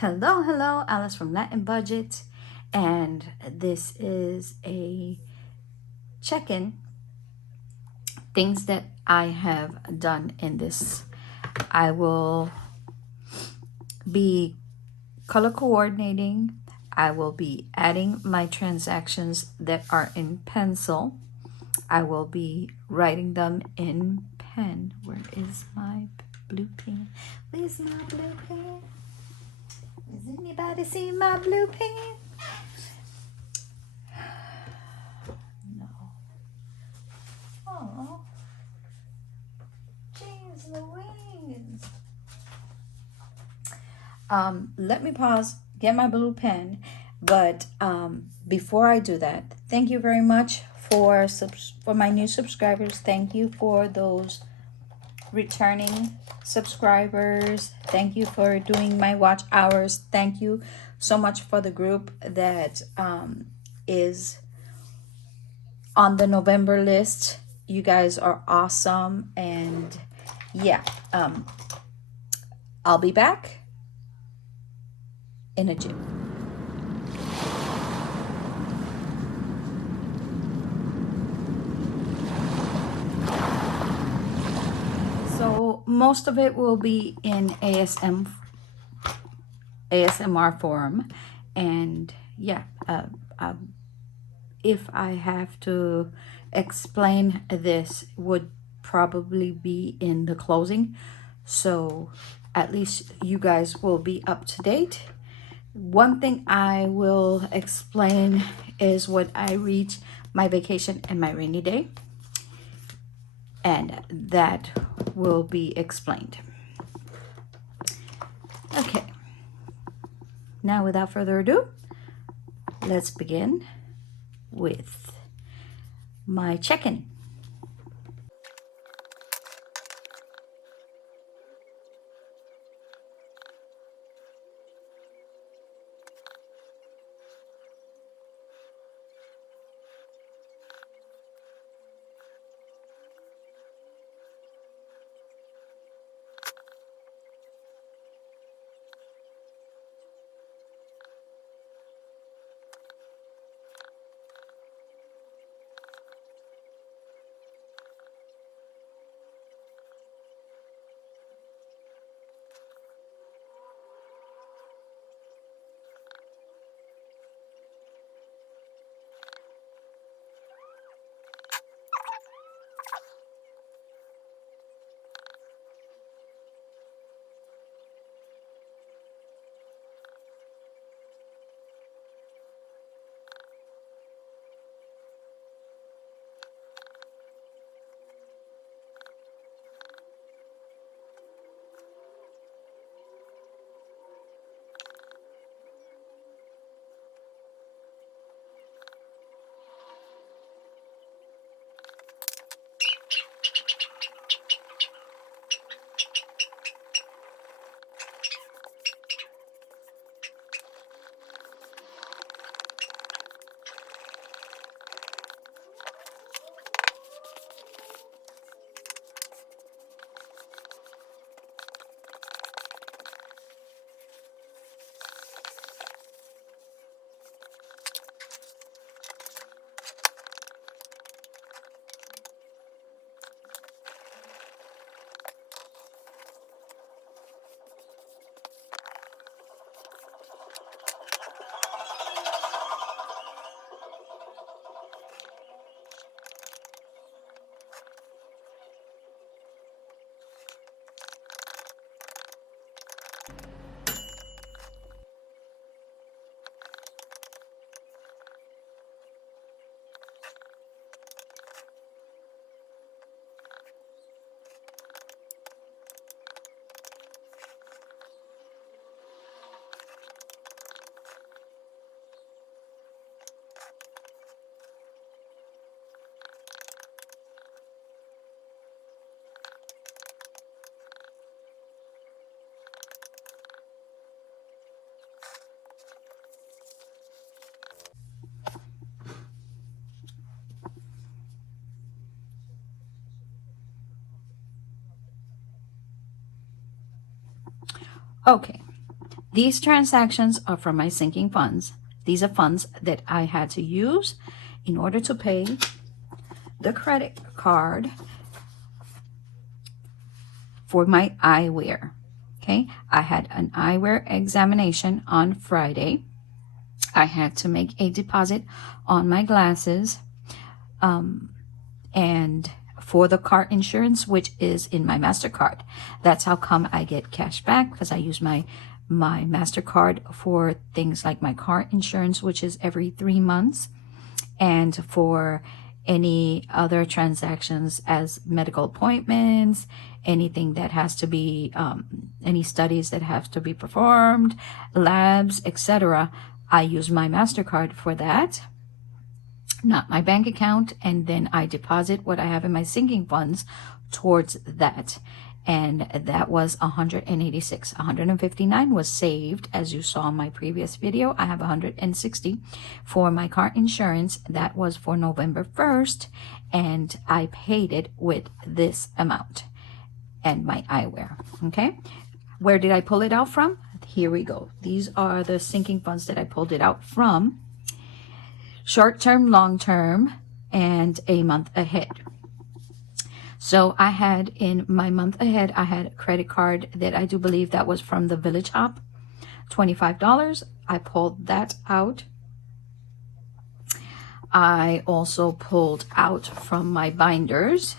Hello, Alice from Latin Budget, and this is a check-in, things that I have done in this. I will be color coordinating. I will be adding my transactions that are in pencil. I will be writing them in pen. Where is my blue pen? Where's my blue pen? Does anybody see my blue pen? No. Oh, jeez Louise. Let me pause, get my blue pen. But before I do that, thank you very much for my new subscribers. Thank you for those returning subscribers. Thank you for doing my watch hours. Thank you so much for the group that is on the November list. You guys are awesome. And yeah, I'll be back in a jiff. So most of it will be in ASMR form, and yeah, if I have to explain this, would probably be in the closing, so at least you guys will be up to date. One thing I will explain is what I reach my vacation and my rainy day, and that will be explained. Okay, now without further ado, let's begin with my check-in. Okay, These transactions are from my sinking funds. These are funds that I had to use in order to pay the credit card for my eyewear. Okay, I had an eyewear examination on Friday. I had to make a deposit on my glasses, and for the car insurance, which is in my MasterCard. That's how come I get cash back, because I use my MasterCard for things like my car insurance, which is every 3 months, and for any other transactions as medical appointments, anything that has to be, any studies that have to be performed, labs, etc. I use my MasterCard for that, not my bank account, and then I deposit what I have in my sinking funds towards that. And that was 186. 159 was saved, as you saw in my previous video. I have 160 for my car insurance. That was for November 1st, and I paid it with this amount and my eyewear. Okay, where did I pull it out from? Here we go. These are the sinking funds that I pulled it out from: short-term, long-term, and a month ahead. So I had in my month ahead, I had a credit card that I do believe that was from the Village Hop, $25. I pulled that out. I also pulled out from my binders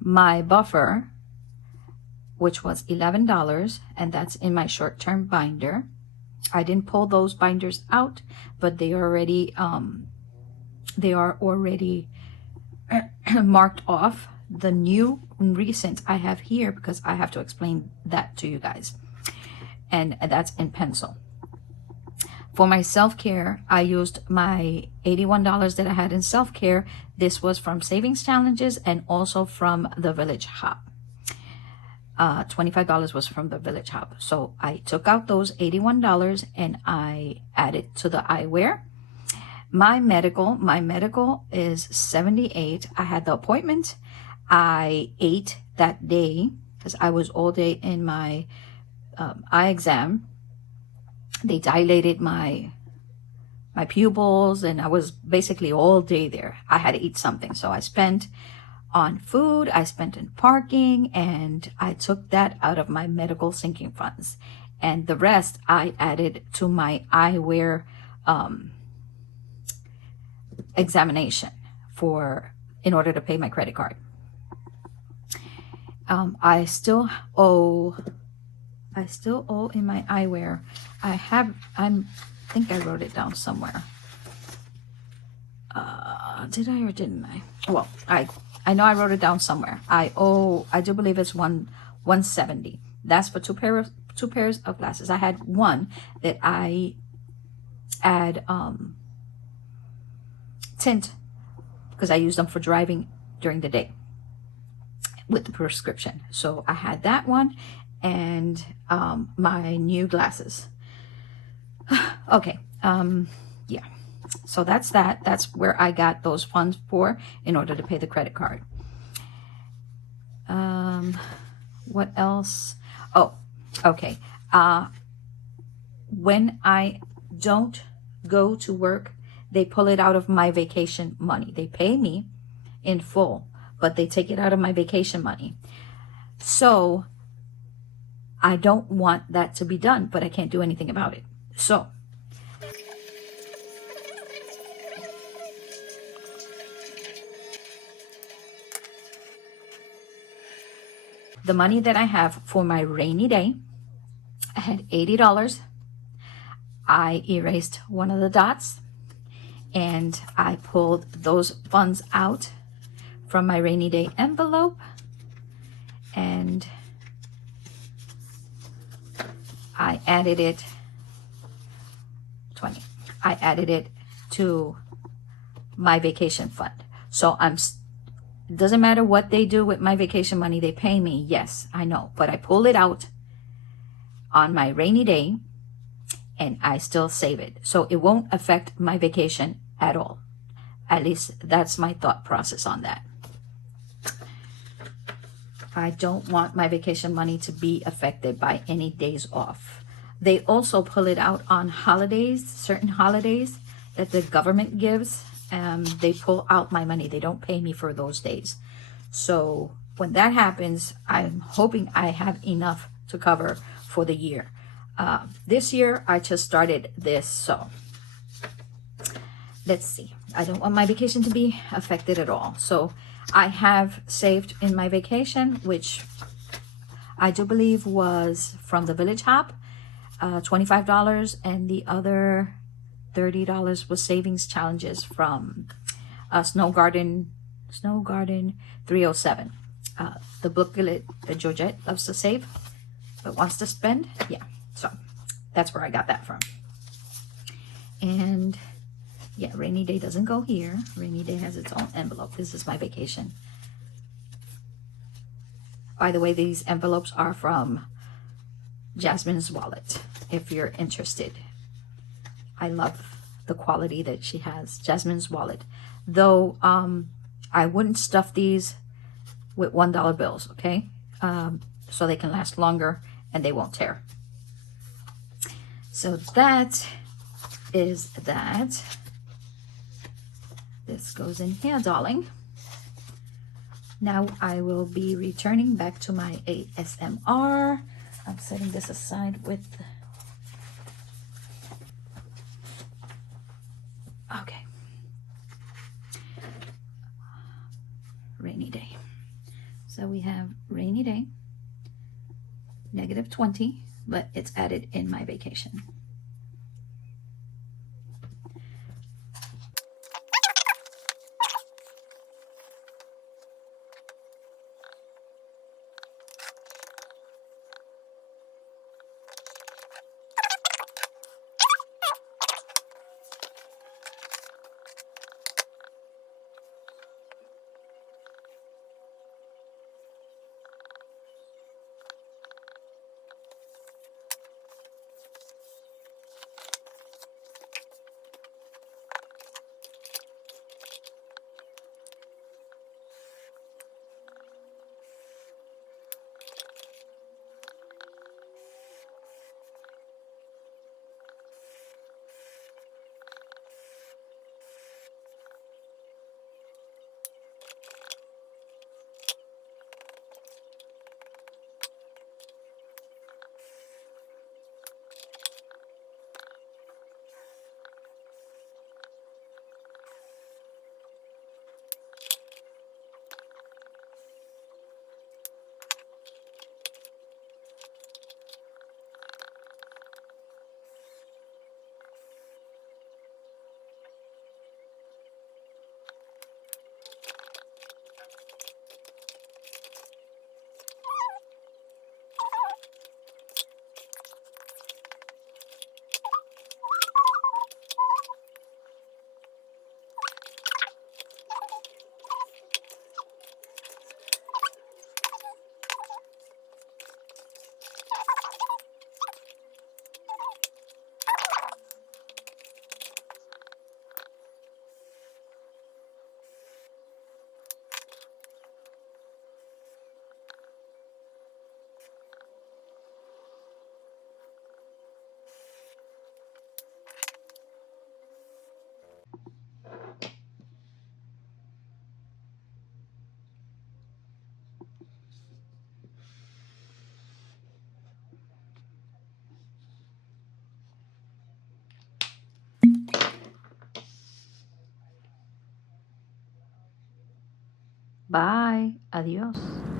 my buffer, which was $11, and that's in my short-term binder. I didn't pull those binders out, but they are already marked off. The new recent I have here, because I have to explain that to you guys, and that's in pencil. For my self-care, I used my $81 that I had in self-care. This was from Savings Challenges and also from the Village Hop. $25 was from the Village Hop. So I took out those $81 and I added to the eyewear. My medical is $78. I had the appointment. I ate that day because I was all day in my eye exam. They dilated my pupils, and I was basically all day there. I had to eat something, so I spent on food, I spent in parking, and I took that out of my medical sinking funds, and the rest I added to my eyewear examination in order to pay my credit card. I still owe in my eyewear. I think I wrote it down somewhere. Did I or didn't I? Well, I know I wrote it down somewhere. I do believe it's 170. That's for two pairs of glasses. I had one that I add tint because I use them for driving during the day with the prescription. So I had that one and my new glasses. Okay, yeah. So that's that. That's where I got those funds for in order to pay the credit card. What else? Oh, okay. When I don't go to work, they pull it out of my vacation money. They pay me in full, but they take it out of my vacation money. So I don't want that to be done, but I can't do anything about it. So the money that I have for my rainy day, I had $80. I erased one of the dots and I pulled those funds out from my rainy day envelope, and I added it 20. I added it to my vacation fund. So it doesn't matter what they do with my vacation money, they pay me. Yes, I know, but I pull it out on my rainy day and I still save it. So it won't affect my vacation at all. At least that's my thought process on that. I don't want my vacation money to be affected by any days off. They also pull it out on holidays, certain holidays that the government gives. They pull out my money. They don't pay me for those days. So when that happens, I'm hoping I have enough to cover for the year. This year, I just started this, so let's see. I don't want my vacation to be affected at all. So I have saved in my vacation, which I do believe was from the Village Hop, $25, and the other $30 was savings challenges from Snow Garden 307. The booklet that Georgette loves to save but wants to spend. Yeah, so that's where I got that from. And yeah, rainy day doesn't go here. Rainy day has its own envelope. This is my vacation. By the way, these envelopes are from Jasmine's wallet, if you're interested. I love the quality that she has. Jasmine's wallet. Though I wouldn't stuff these with $1 bills, okay? So they can last longer and they won't tear. So that is that. This goes in here, darling. Now I will be returning back to my ASMR. I'm setting this aside with... Okay. Rainy day. So we have rainy day, -20, but it's added in my vacation. Bye. Adios.